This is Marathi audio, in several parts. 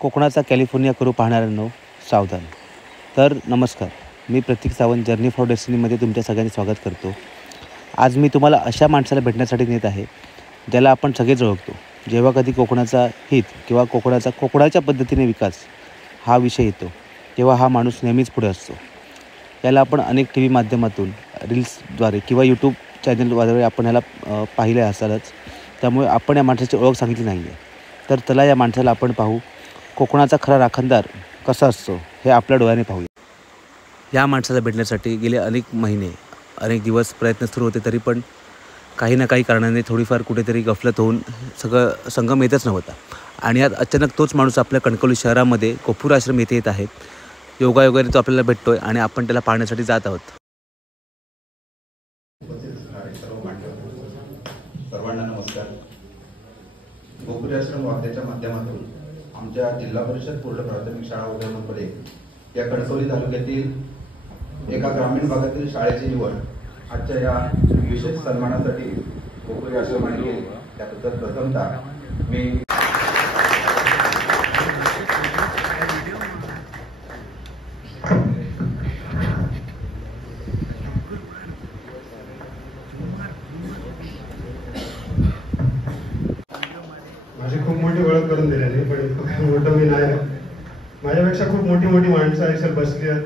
कोकणाचा कॅलिफोर्निया करू पाहणाऱ्यांनो सावधान. तर नमस्कार, मी प्रतीक सावंत जर्नी फॉर डेस्टिनीमध्ये तुमच्या सगळ्यांचे स्वागत करतो. आज मी तुम्हाला अशा माणसाला भेटण्यासाठी नेत आहे ज्याला आपण सगळेच ओळखतो. जेव्हा कधी कोकणाचा हित किंवा कोकणाच्या पद्धतीने विकास हा विषय येतो तेव्हा हा माणूस नेहमीच पुढे असतो. याला आपण अनेक टी व्ही माध्यमातून रील्सद्वारे किंवा यूट्यूब चॅनलद्वारे आपण याला पाहिले असालच. त्यामुळे आपण या माणसाची ओळख सांगितली नाही आहे. तर चला या माणसाला आपण पाहू. कोकणाचा खरा राखणदार कसा असतो हे आपल्या डोळ्याने पाहूया. या माणसाला भेटण्यासाठी गेले अनेक महिने अनेक दिवस प्रयत्न सुरू होते, तरी पण काही ना काही कारणाने थोडीफार कुठेतरी गफलत होऊन सगळं संगम येतच नव्हता. आणि यात अचानक तोच माणूस आपल्या कणकवली शहरामध्ये कोपूर आश्रम येथे येत आहे. योगायोगाने तो आपल्याला भेटतो आहे आणि आपण त्याला पाहण्यासाठी जात आहोत. सर्वांना नमस्कार. कोपूर आश्रम वाद्याच्या माध्यमातून आमच्या जिल्हा परिषद पूर्ण प्राथमिक शाळा उद्यानपुरे या कणकवली तालुक्यातील एका ग्रामीण भागातील शाळेची निवड आजच्या या विशेष सन्मानासाठी कोपूर आश्रमाने केली. त्याबद्दल प्रथमतः मी माझी खूप मोठी ओळख करून दिलेली, पण खूप मोठं मी नाही. माझ्यापेक्षा खूप मोठी मोठी माणसं आयुष्यात बसली आहेत.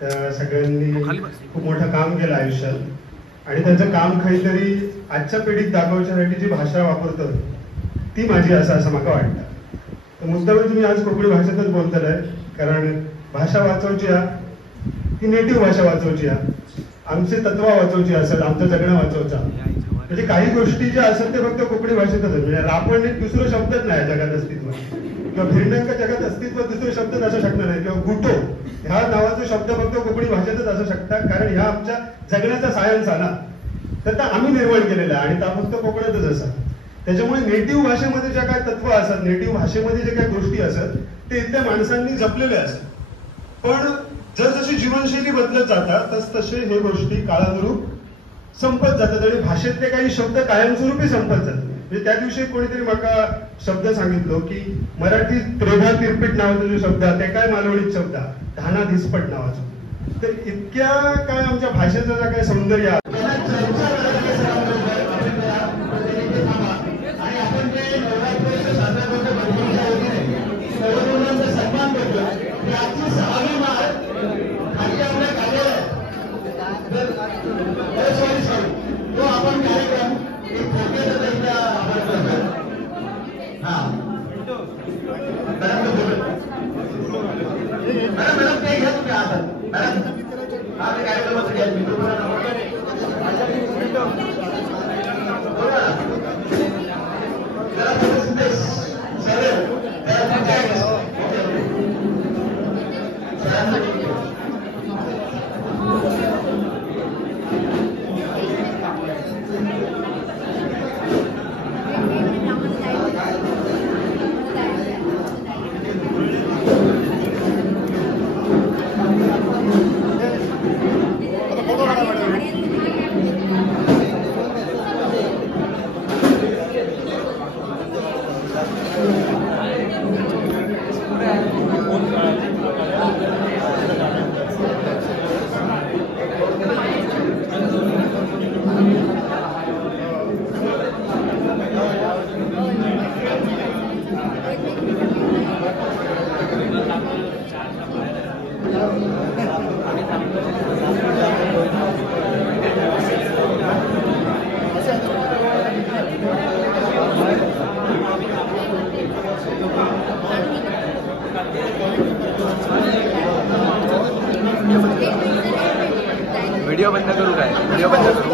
त्या सगळ्यांनी खूप मोठं काम केलं आयुष्यात आणि त्यांचं काम काहीतरी आजच्या पिढीत दाखवण्यासाठी जी भाषा वापरतो ती माझी असं मला वाटतं. तर मुद्दाम तुम्ही आज कोकणी भाषेतच बोलताय, कारण भाषा वाचवची ती नेटिव्ह भाषा वाचवची, आमचे तत्व वाचवची असेल, आमचं जगणं वाचवचा. म्हणजे काही गोष्टी ज्या असतात ते फक्त कोकणी भाषेतच म्हणजे आपण एक दुसरं शब्दच नाही जगात अस्तित्व, किंवा भिरनंक जगात अस्तित्व दुसरे शब्दच असू शकणार नाही, किंवा गुटो ह्या नावाचे शब्द फक्त कोकणी भाषेतच असू शकतात, कारण ह्या आमच्या जगण्याचा सायन्स आला तर आम्ही निर्माण केलेला आणि त्या फक्त कोकणातच असा. त्याच्यामुळे नेटिव्ह भाषेमध्ये ज्या काय तत्व असतात, नेटिव्ह भाषेमध्ये जे काही गोष्टी असतात ते इथल्या माणसांनी जपलेले असतात. पण जसजशी जीवनशैली बदलत जातात तसतसे हे गोष्टी काळानुरूप संपत जातात आणि भाषेतले काही शब्द कायमस्वरूपी संपत जातात. म्हणजे त्या दिवशी कोणीतरी मला शब्द सांगितलो की मराठी त्रेधा तिरपीट नावाचा जो शब्द आहे ते काय मालवणीत शब्द धाना धिसपट नावाचा. तर इतक्या काय आमच्या भाषेचं जे काय सौंदर्य आहे व्हिडिओ बंद करू काय? व्हिडिओ बंद करू.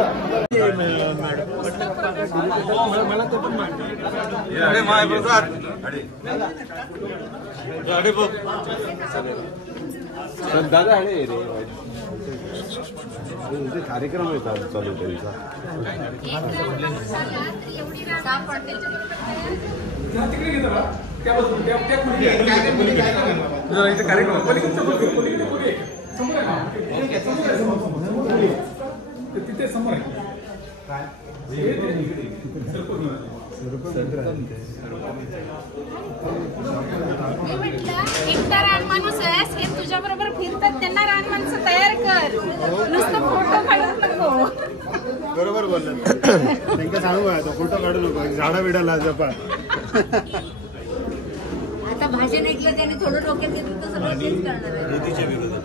दादा आहे रे कार्यक्रम आहे चालू त्यांचा. तिथे समोर आहे काय बोलला त्यांना सांगू तो फोटो काढू नको झाडा बिडाला जपा. आता भाषण ऐकलं त्याने थोडं डोक्यात घेतलं तर सगळं चेंज करणार आहे. नीतीच्या विरोधात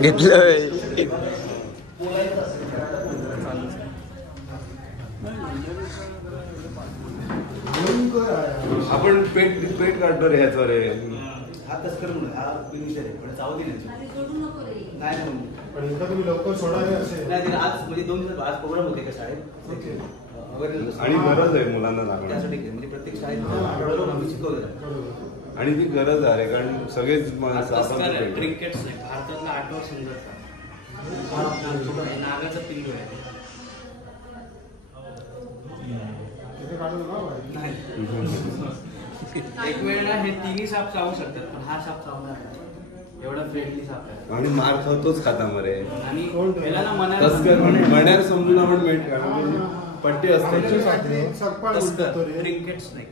घेतलं आपण पेट काढतो रे ह्याचं रे. हा तस्कर म्हणून हा विषय आहे पण चावती आणि सोडू नको रे. नाही पण इथं तुम्ही लवकर सोडावे असे नाही आज म्हणजे 2 दिवस आज प्रोग्राम होते का शाळेत आणि गरज आहे मुलांना लागणार त्यासाठी म्हणजे प्रत्येक शाळेत आम्ही शिकवलं आणि ती गरज आहे कारण सगळेच माणसं आपण क्रिकेट्स आहे भारतातला 8वा संघाचा नागाचा पिल्लू आहे. एक वेळेला हे तिन्ही साप चावू शकतात पण हा साप चावणार नाही. एवढा फ्रेंडली साप आहे आणि मार खातोच खाता मरे. आणि याला ना तस्कर मनात मण्यार समजून आपण मेट काढतो. पट्टी असते क्रिकेट्स नाही.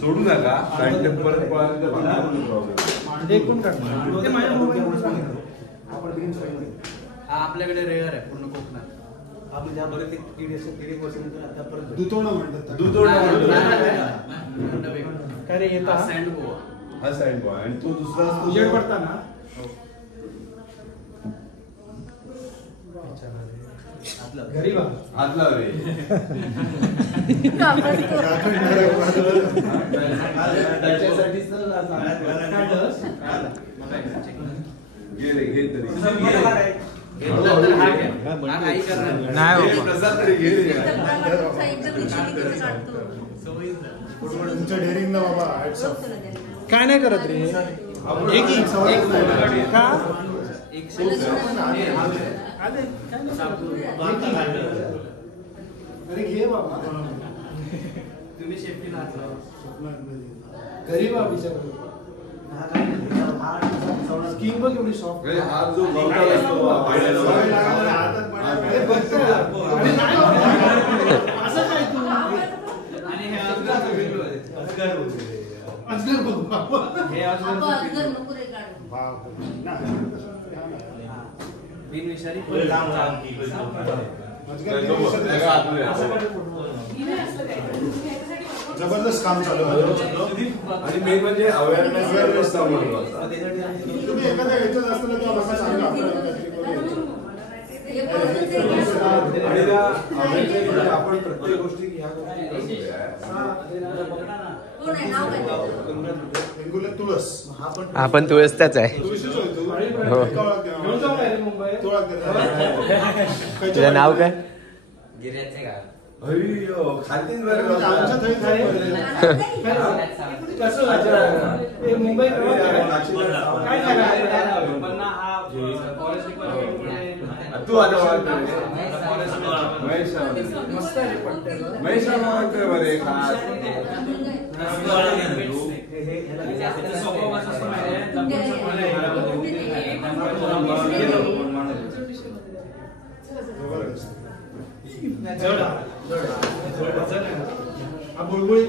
सोडू नका कारण ते परत पळाले तर हा आपल्याकडे रेअर आहे पूर्ण कोकणात. आपण ज्या बरेच दीड वर्षानंतर आतापर्यंत दुतोणं म्हणतात काय रे येतो सँड गोवा. हा साईड बॉय आणि तो दुसरा असतो उजेड पडताना गरीब आतला रे गेले घे तरी घेतला तर हा घ्या. हा काही करणार नाही प्रसाद तरी घे रे. एकदम निश्चित काढतो. तुमच्या डेअरिंगला बाबा hats off. काय नाही करत रे. एक अरे घे बाबा तुम्ही शेफ्टीला गरीब स्कीम बघ एवढी सॉफ्ट म्हणजे हा जो गवताळ असतो आणि हे अजगर वेगळं आहे. अजगर बघू हे आपण अजगर अजगर नको रे काढू. बिनविषारी जबरदस्त काम चालू आहे आणि मेन म्हणजे अवेअरनेस तुम्ही एखाद्या ह्याच्यात असताना तेव्हा मला सांगा हे बरोबर आहे. आणि त्या अवेअरनेसमध्ये आपण प्रत्येक गोष्टी ह्या गोष्टी कोण आहे नाव काय त्याचं? रेग्युलर तुळस आपण तुळसताच आहे तुळशीच होय तू हो. तुझं नाव काय गिर्याचे गाव. खातील आमच्या थंय मुंबई काय तू आता महेश बरे बुळबुळीत